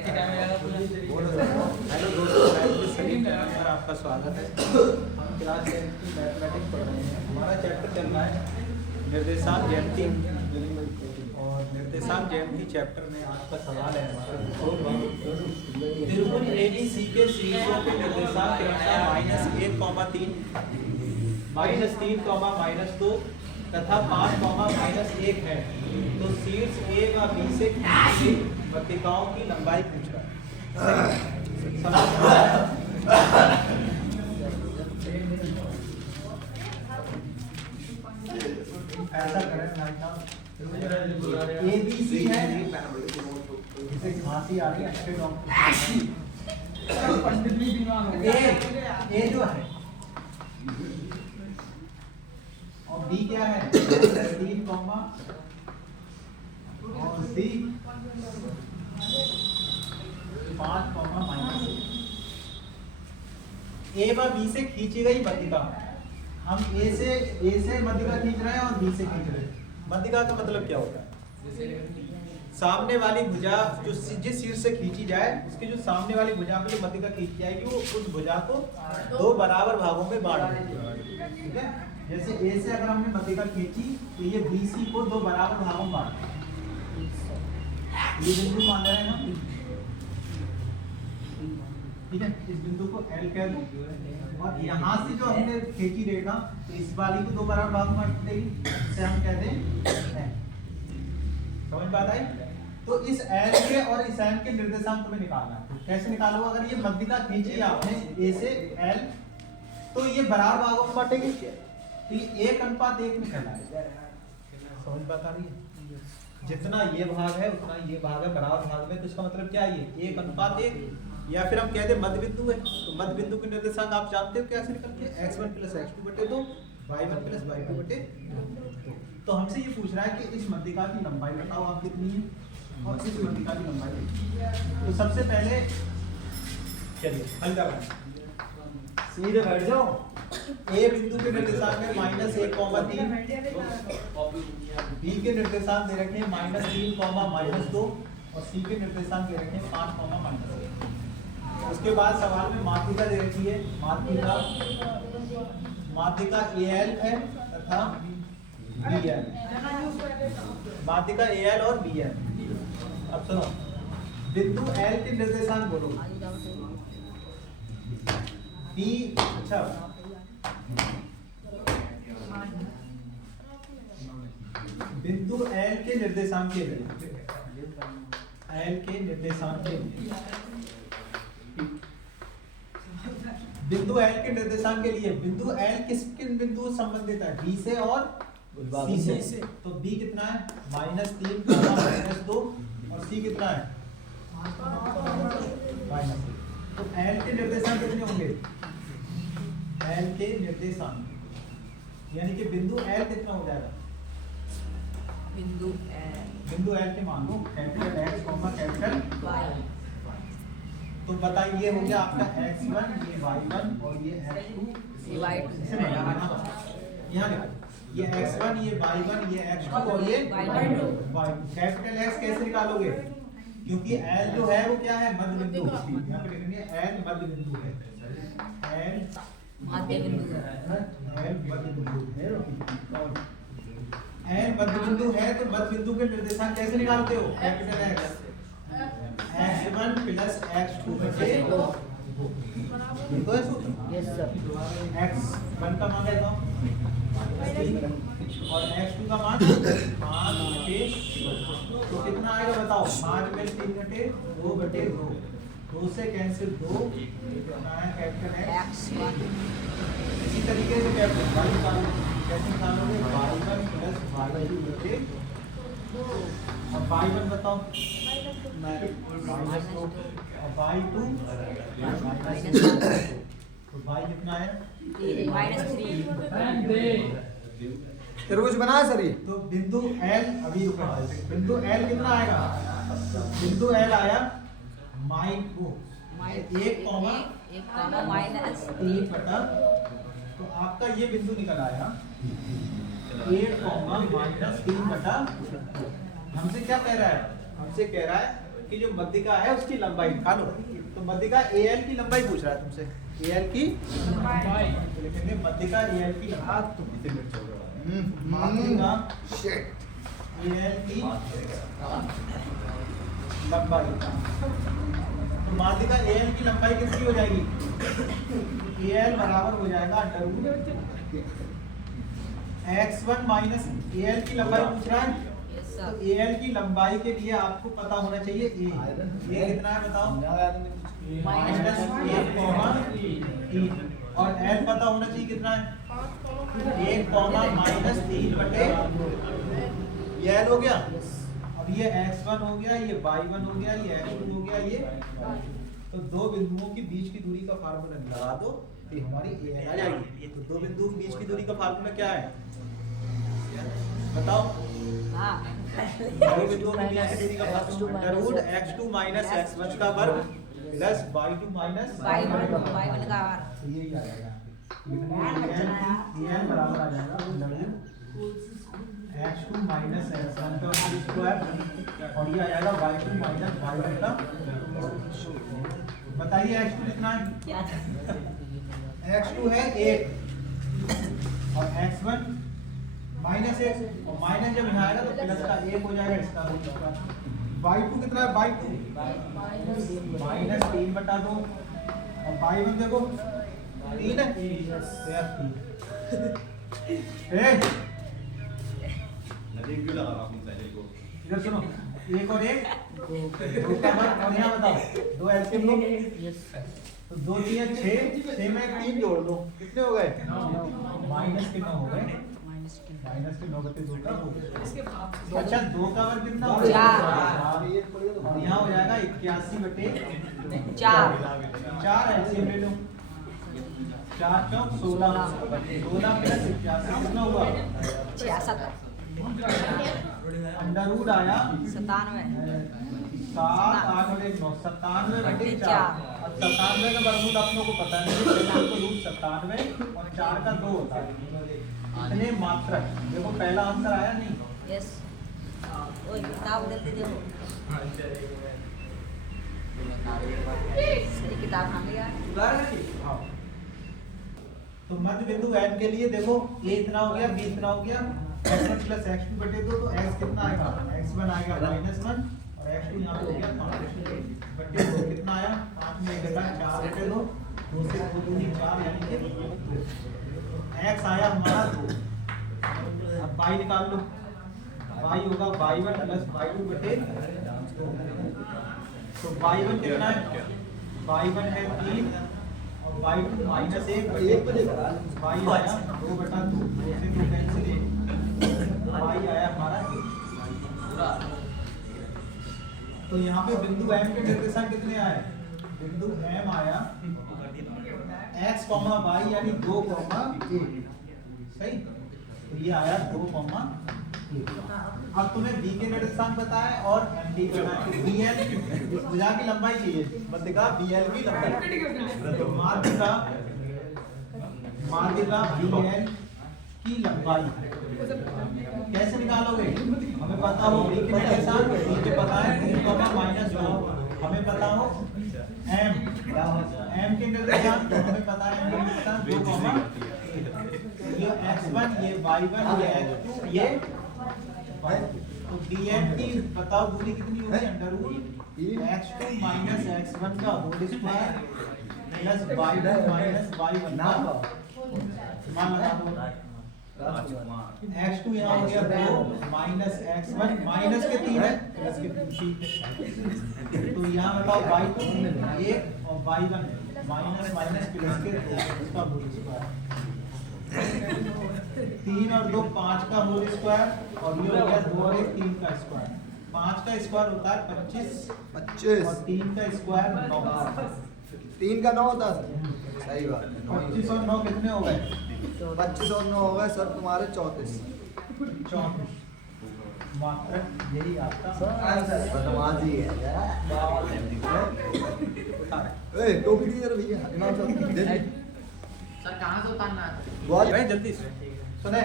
Hello दोस्तों, Salim channel पर आपका स्वागत है। हम क्लास 10 की मैथमेटिक्स पढ़ रहे हैं। हमारा चैप्टर चल रहा है निर्देशांक ज्यामिति, और निर्देशांक ज्यामिति चैप्टर में आज का सवाल है हमारा त्रिभुज ABC के शीर्षों के निर्देशांक क्रमशः -1, 3, -3, -2 तथा 5, -1 है। तो शीर्ष A व B से खींची वक्रिकाओं की लंबाई पूछ रहा है। ऐसा करें भाई साहब, ABC है, इसे खांसी आ रही है, अच्छे डॉक्टर A जो है और B क्या है 3, और C 5, -1। A व B से खींची गई वक्रिका, हम A से मध्यिका खींच रहे हैं और B से खींच रहे हैं। मध्यिका का मतलब क्या होता है? सामने वाली भुजा जो जिस शीर्ष से खींची जाए, उसकी जो सामने वाली भुजा पे जो मध्यिका खींची जाएगी, वो उस भुजा को दो बराबर भागों में बांट देगी। ठीक है, जैसे A से अगर हमने मध्यिका खींची तो ये BC को दो बराबर भागों में बांट देगी। ये बिंदु मान रहे हैं हम, ठीक है, इस बिंदु को L कह दो, और यहाँ से जो हमने खींची रेखा, तो इस वाली को दो बराबर भाग में बांट देगी, इसे हम कहते हैं N। समझ बात आई? तो इस L के और इस N के निर्देशांक तुम्हें निकालना है। कैसे निकालो? अगर ये मध्यिका खींची आपने A से L, तो ये बराबर भागों में बांटेगी, तो ये 1:1 में कहलाएगा। समझ बात आ रही है? जितना ये भाग है उतना ये भाग है बराबर भाग में, तो इसका मतलब क्या है? ये 1:1, या फिर हम कहते हैं मध्य बिंदु है। तो मध्य बिंदु के निर्देशांक आप जानते हो कैसे निकलते हैं? x1 + x2/2, y1 + y2/2। तो हमसे ये पूछ रहा है कि इस मध्यिका की लंबाई बताओ आप कितनी है, और इस मध्यिका की लंबाई कितनी है। तो सबसे पहले चलिए हल कर रहे हैं, सीधे बैठ जाओ। A बिंदु के निर्देशांक है -1, 3, B के निर्देशांक दे रखे हैं -3, -2, और C के निर्देशांक दे रखे हैं 5, -1। उसके बाद सवाल में माध्यिका दे रखी है, माध्यिका AL है तथा BL, माध्यिका AL और BL। अब सुनो, बिंदु L के निर्देशांक बोलो। B, अच्छा बिंदु L के निर्देशांक के लिए, L के निर्देशांक के लिए, बिंदु L के निर्देशांक के लिए बिंदु L किसके बिंदु से संबंधित है? B से और C से। तो B कितना है? -3, -2, और C कितना है? -1। तो L के निर्देशांक कितने होंगे? L के निर्देशांक यानी कि बिंदु L कितना हो जाएगा? बिंदु L के मान लो कैपिटल X, कैपिटल Y। तो बताइए, ये हो गया आपका x1, ये y1, और ये x2, ये y2। यहाँ ये x1, ये y1, ये x2, और ये y2। कैपिटल X कैसे निकालोगे? क्योंकि L जो है वो क्या है? मध्य बिंदु। यहाँ पे लिखेंगे L मध्य बिंदु है, L मध्य बिंदु है। L मध्य बिंदु है, तो मध्य बिंदु के निर्देशांक कैसे निकालते हो? Capital X, x1 + x2/2। तो है सूत्र। Yes sir. x1 का मान लेता हूँ और x2 का मान 5/2। तो कितना आएगा बताओ? 5 में 3/2/2, 2 से कैंसिल 2, कितना है कैपिटल X। इसी तरीके से कैपिटल Y निकालोगे। कैसे निकालोगे? y1 + y2/2। अब y1 बताओ, -2, और y2 -2, तो y कितना है? -3। त्रिभुज बना है सर ये। तो बिंदु L, अभी रुको, बिंदु L कितना आएगा? बिंदु L आया -1, तो आपका ये बिंदु निकल आया 1, -3/2। हमसे क्या कह रहा है? हमसे कह रहा है कि जो मध्यिका है उसकी लंबाई निकालो। तो मध्यिका AL की लंबाई पूछ रहा है तुमसे, AL की लंबाई तो लिखेंगे मध्यिका AL की लंबाई, मध्यिका AL की लंबाई। तो माध्यिका AL की लंबाई कितनी हो जाएगी? AL बराबर हो जाएगा x1 माइनस AL की लंबाई पूछ रहा है। तो AL की लंबाई के लिए आपको पता होना चाहिए A कितना है बताओ? माइनस 1,3 और L पता होना चाहिए कितना है? 1,-3 बटे ये L हो गया। अब ये x1 हो गया, ये y1 हो गया, ये x2 हो गया, ये तो दो बिंदुओं के बीच की दूरी का फार्मूला लगा दो, ये हमारी AL आ जाएगी। तो दो बिंदुओं के बीच की दूरी का फार्मूला क्या है बताओ? दो बिंदुओं के बीच की दूरी का फार्मूला √x2 माइनस x1 का वर्ग प्लस y2 माइनस y1 का वर्ग। यही आ जाएगा। AL बराबर आ जाएगा x2 माइनस x1 का स्क्वायर और ये आ जाएगा y2 माइनस y1 का। बताइए x2 कितना है? x2 है 1 और x1 माइनस 1 और माइनस जब यहाँ आएगा तो प्लस का 1 हो जाएगा इसका। y2 कितना है? y2 माइनस 3 बटा 2 और y1 देखो 3 है। इधर सुनो, 1 और 1 2 का वर्ग और यहाँ बताओ 2 एलसीएम लो। तो 2 3 6 6 में 3 जोड़ दो, कितने हो गए? माइनस के 9 हो गए। माइनस के 9 बटे 2 का हो गया। अच्छा 2 का वर्ग कितना हो गया? 4 और यहाँ हो जाएगा 81 बटे 4 एलसीएम ले लो। 4 चौक 16 16 प्लस 81 कितना हुआ? 66 अंडर रूट आया 97 7 8 और 1 9 97 बटे 4। अब 97 का वर्गमूल अपनों को पता नहीं है, तो रूट 97 और 4 का 2 होता है। इतने मात्रक देखो पहला आंसर आया नहीं। यस ओए किताब दे दे हो सही किताब हाँ लिया। तो मध्य बिंदु M के लिए देखो A इतना हो गया, B इतना हो गया, x1 प्लस x2 बटे 2 तो x कितना आएगा? x1 आएगा -1 और x2 यहाँ पे हो गया 5 बटे 2 कितना आया? 5 में 1 घटा 4 बटे 2 2 से 2 दूनी 4 यानी कि x आया हमारा 2। अब y निकाल लो, y होगा y1 प्लस y2 बटे 2। तो y1 कितना है? y1 है 3 और y2 माइनस 1 y आया 2 बटा 2 से 2 कैंसिल y आया हमारा 1। तो यहाँ पे बिंदु M के निर्देशांक कितने आए? बिंदु M आया x, y यानी 2, 1 सही। तो ये आया 2, 1। अब तुम्हें B के निर्देशांक बताए और MD बताए। BL भुजा की लंबाई चाहिए, मध्यिका BL की लंबाई। तो माध्यिका BL की लंबाई कैसे निकालोगे? हमें पता हो B के निर्देशांक, B के पता है 3, -2। हमें पता हो M के निर्देशांक, तो हमें पता है M के निर्देशांक 2, ये x1 ये y1 ये x2 ये तो BM की बताओ दूरी कितनी होगी? Under root x2 minus x1 का whole square plus y2 minus y1 का मान लगा दो। x2 यहाँ हो गया 2 माइनस x1 माइनस के 3 है प्लस के 3। तो यहाँ बताओ y2 1 और y1 माइनस माइनस प्लस के 2 इसका होल स्क्वायर 3 और 2 5 का होल स्क्वायर और ये हो गया 2 और 1 3 का स्क्वायर। 5 का स्क्वायर होता है 25 और 3 का स्क्वायर 9। 3 का 9 होता है सही बात है। 25 और 9 कितने हो गए? 25 और 9 हो गए सर तुम्हारे 34। मात्रक यही आपका बदमाशी है ए टोपी दी जरा भैया इमाम साहब दे सर कहाँ से उतारना है? बोल जल्दी सुने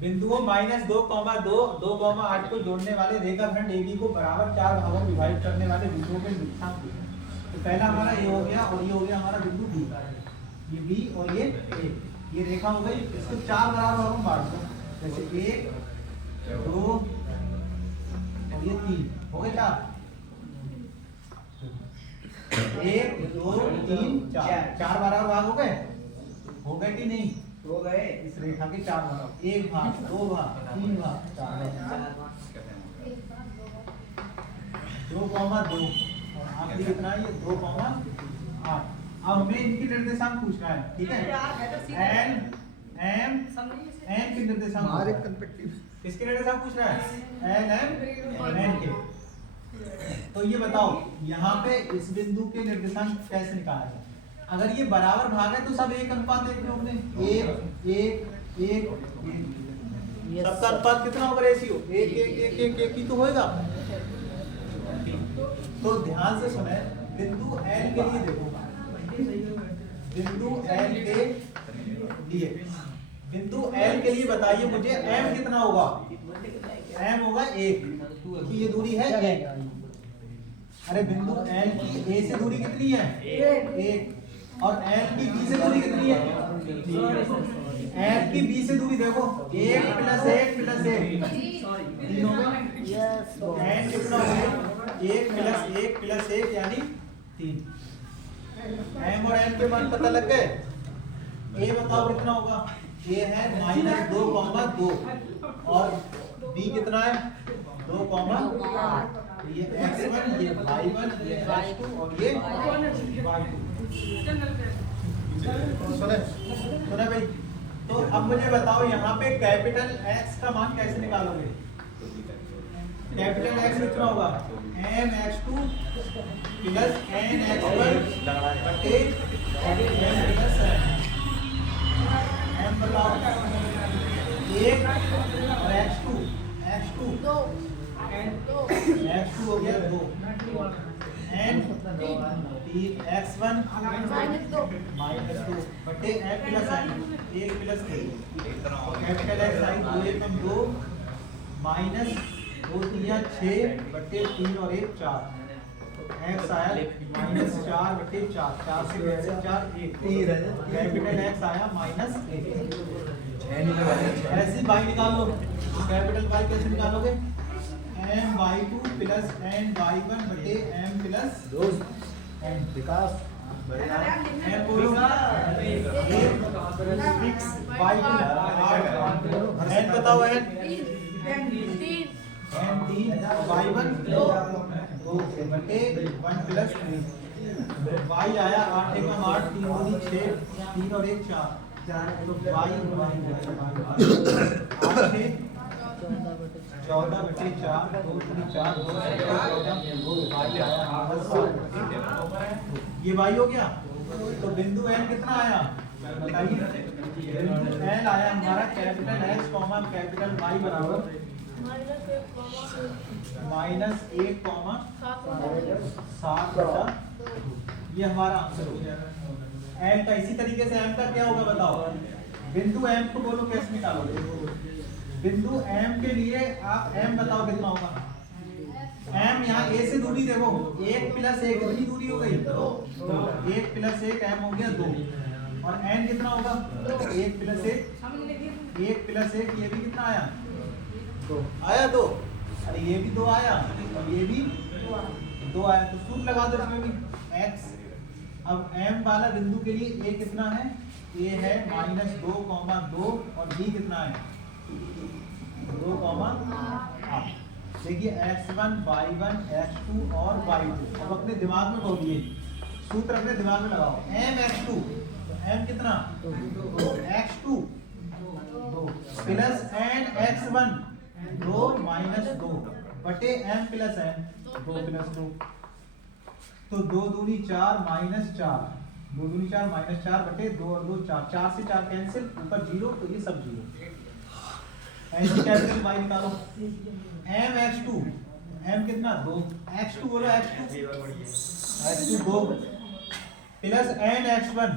बिंदुओं -2,2, 2,8 को जोड़ने वाले रेखाखंड AB को बराबर 4 भागों में विभाजित करने वाले बिंदुओं के निर्देशांक पूछे। तो पहला हमारा ये हो गया और ये हो गया हमारा बिंदु B, ये B और ये A, ये रेखा हो गई। इसको 4 बराबर भागों में बांट दो, जैसे 1 2 और ये 3 हो गए 4, 1 2 3 4 बराबर भाग हो गए कि नहीं? हो गए। इस रेखा के 4 भाग, 1 भाग 2 भाग 3 भाग 4 भाग, 2,2 और आखिरी कितना है ये 2,8। अब हमें इनकी निर्देशांक पूछना है, ठीक है? एन एम एन के निर्देशांक हमारे कंपेटिव किसके निर्देशांक पूछ रहा है? एन एम एन के। तो ये बताओ यहाँ पे इस बिंदु के निर्देशांक कैसे निकाला जाए? अगर ये बराबर भाग है तो सब एक अनुपात एक में होंगे, 1 1 1 1। सबका अनुपात कितना होगा? रेशियो 1 1 1 1 1 ही तो होएगा। तो ध्यान से सुने, बिंदु L के लिए देखो, बिंदु L के लिए, बिंदु L के लिए बताइए मुझे M कितना होगा? M होगा 1, क्योंकि ये दूरी है 1। अरे बिंदु L की A से दूरी कितनी है? 1। और L की B से दूरी कितनी है? L की B से दूरी देखो, 1 + 1 + 1 3 होगा। N कितना होगा? 1 + 1 + 1 यानी 3। M और N के मान पता लग गए। A बताओ कितना होगा? A है -2,2 और B कितना है? 2,8। ये x1, ये y1, ये x2 और ये y2। सुने भाई, तो अब मुझे बताओ यहाँ पे कैपिटल X का मान कैसे निकालोगे? कैपिटल X कितना होगा? mx2 + nx1 बटे m + m बताओ 1 और x2 x2 हो गया 2, n 3 x1 -2 बटे m + n 1 + 3। कैपिटल X आई 2 एकम 2 माइनस 2 3 6 बटे 3 और 1 4। X आया -4 बटे 4, 4 से कैंसिल 4 1 कैपिटल X आया -1। ऐसे y निकाल लो। कैपिटल Y कैसे निकालोगे? my2 + ny1 बटे m + 2 n। विकास m बोलूंगा फिक्स y2 n बताओ n 3 y1 2 बटे 1 + 3। y आया 8 एकम 8 3 दूनी 6 3 और 1 4 तो y 14 बटे 4 2 3 4 2 y आया। ये y हो गया। तो बिंदु n कितना आया बताइए? बिंदु n आया हमारा capital X comma capital Y बराबर -1,7/2। ये हमारा आंसर हो गया m का। इसी तरीके से m का क्या होगा बताओ? बिंदु m को बोलो कैसे निकालोगे? बिंदु m के लिए आप m बताओ कितना होगा? m यहाँ a से दूरी देखो, 1 + 1 कितनी दूरी हो गई? 2। 1 + 1 m हो गया 2 और n कितना होगा? 1 + 1 1 + 1 ये भी कितना आया? 2 आया 2। अरे ये भी 2 आया और ये भी 2 आया। तो सूत्र लगा दो इसमें भी x। अब m वाला बिंदु के लिए a कितना है? a है -2,2 और b कितना है? 2,8। देखिए x1 y1 x2 और y2। अब अपने दिमाग में बोलिए, सूत्र अपने दिमाग में लगाओ। m x2 तो m कितना? 2 x2 2 + n x1 2 - 2 बटे m + n 2 + 2। तो 2 दूनी 4 -4 2 दूनी 4 -4 बटे 2 और 2 4 4 से 4 कैंसिल, ऊपर 0 तो ये सब 0। ऐसे कैपिटल Y निकालो। m x2 m कितना? 2 x2 बोलो x2 2 + n x1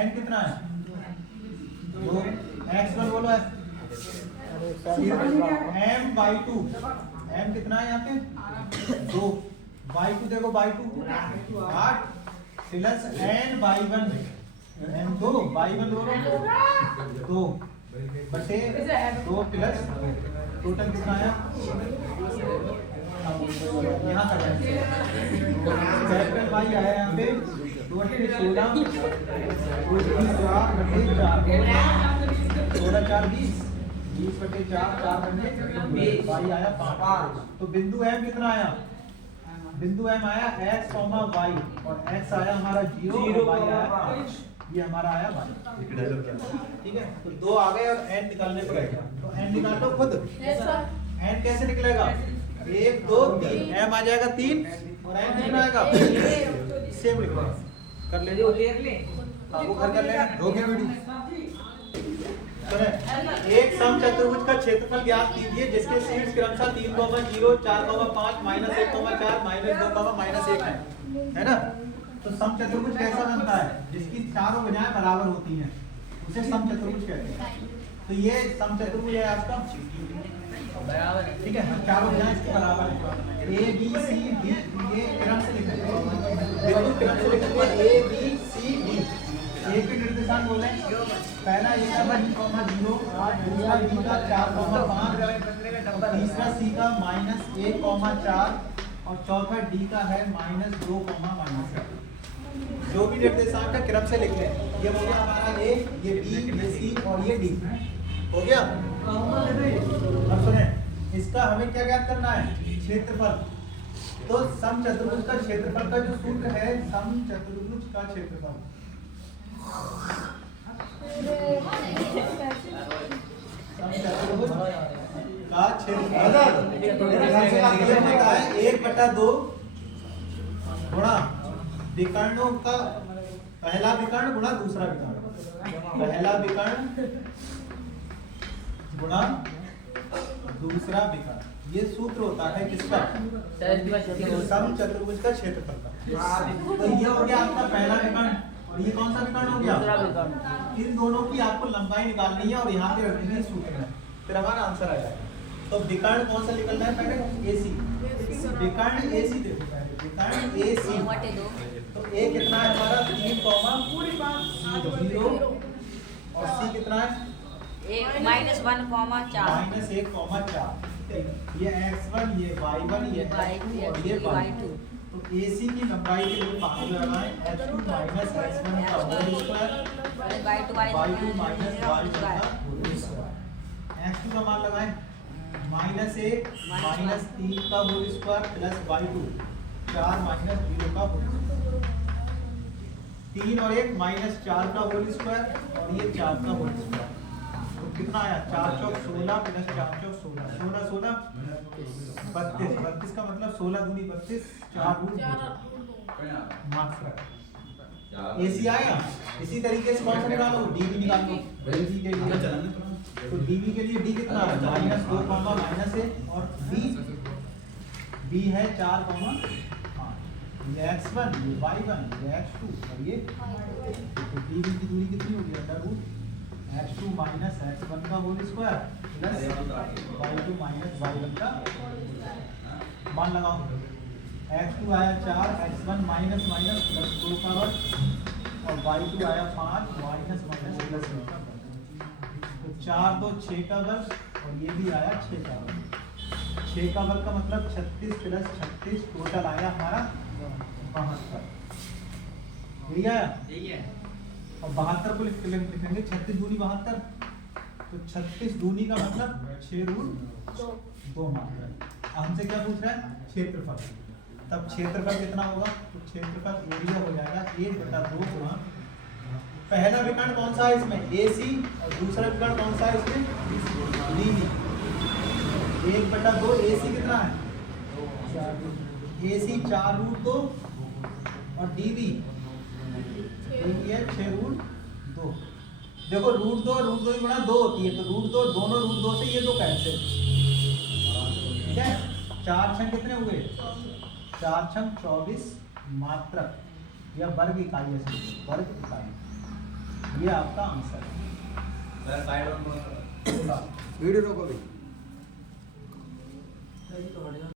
n कितना है? 2 x1 बोलो m/2 m कितना है यहाँ पे 2 y2 देखो y2 8 plus n/1 n2 y1 2 बटे 2 प्लस टोटल कितना आया यहाँ का कैपिटल y आया यहाँ पे 2 बटे 16 16 4 20 बटे 4 4 बटे y आया 5 तो बिंदु m कितना आया बिंदु m आया x, y और x आया हमारा 0 और y आया 5 ये हमारा आया y ठीक है तो 2 आ गए और n निकालने पड़ेगा तो n निकाल लो खुद n कैसे निकलेगा 1 2 3 m आ जाएगा 3 और n कितना आएगा सेम लिखो कर ले वो घर कर ले हो गया वीडियो एक समचतुर्भुज का क्षेत्रफल ज्ञात कीजिए जिसके शीर्ष क्रमशः 3, 0, 4, 5, -1, -4, -2, -1 है ना तो समचतुर्भुज कैसा बनता है जिसकी चारों भुजाएं बराबर होती हैं उसे समचतुर्भुज कहते हैं तो ये समचतुर्भुज है आपका बराबर ठीक है चारों भुजाएं इसके बराबर हैं ए बी सी डी ये क्रम से लिखते हैं बिंदु क्रम से लिखते हैं ए बी सी डी एक के निर्देशांक बोले पहला ए का 0 दूसरा बी का 4,5 तीसरा सी का -1,4 और चौथा डी का है -2, -1 जो भी निर्देशांक का क्रम से लिख लें ये हो गया हमारा ए ये बी ये सी और ये डी हो गया अब सुने इसका हमें क्या ज्ञात करना है क्षेत्रफल तो समचतुर्भुज का क्षेत्रफल का जो सूत्र है समचतुर्भुज का क्षेत्रफल समचतुर्भुज का क्षेत्रफल 1/2 गुणा विकर्णों का पहला विकर्ण गुणा दूसरा विकर्ण पहला विकर्ण गुणा दूसरा विकर्ण ये सूत्र होता है किसका समचतुर्भुज का क्षेत्रफल का तो ये हो गया आपका पहला विकर्ण और ये कौन सा विकर्ण हो गया इन दोनों की आपको लंबाई निकालनी है और यहाँ पे रखनी है सूत्र में फिर हमारा आंसर आ जाएगा तो विकर्ण कौन सा निकलना है पहले AC विकर्ण AC देखो पहले विकर्ण AC तो A कितना है हमारा 3, 0 और C कितना है -1, -1,4 ये x1 ये y1 ये x2 और ये y2 तो AC की लंबाई के लिए फार्मूला लगाएं h2 - x1 का होल स्क्वायर y2 - y1 का होल स्क्वायर x2 का मान लगाएं -1 -3 का होल स्क्वायर प्लस y2 4 -0 का होल स्क्वायर 3 और 1 -4 का होल स्क्वायर और ये 4 का होल स्क्वायर तो कितना आया 4 चौक 16 प्लस 4 चौक 16 16 32 का मतलब 16 दूनी 32 4 रूट AC आया इसी तरीके से कौन सा निकालो DB निकालो DB के लिए तो DB के लिए D कितना है -2, -1 और B है 4, 5 ये x1 ये y1 ये x2 और ये तो DB की दूरी कितनी होगी √ x2 - x1 का whole square plus y2 - y1 का मान लगाओ x2 आया 4 x1 प्लस 2 का वर्ग और y2 आया 5 प्लस 1 का वर्ग तो 4 2 6 का वर्ग और ये भी आया 6 का वर्ग 6 का वर्ग का मतलब 36 प्लस 36 टोटल आया हमारा 72 यही आया और 72 को लिखेंगे 36 दूनी 72 तो 36 दूनी का मतलब 6 रूट 2 मात्रा हमसे क्या पूछ रहा है क्षेत्रफल तब क्षेत्रफल कितना होगा तो क्षेत्रफल एरिया हो जाएगा 1/2 गुणा पहला विकर्ण कौन सा है इसमें AC और दूसरा विकर्ण कौन सा है इसमें DB 1/2 AC कितना है AC 4 रूट 2 और DB है 6 रूट 2 देखो रूट 2 ही गुणा 2 होती है तो रूट 2 दोनों रूट 2 से ये 2 कैंसिल ठीक है 4 छंग कितने हुए 4 छंग 24 मात्रक या वर्ग इकाई है वर्ग इकाई ये आपका आंसर है वीडियो रोको भी। तो हट जा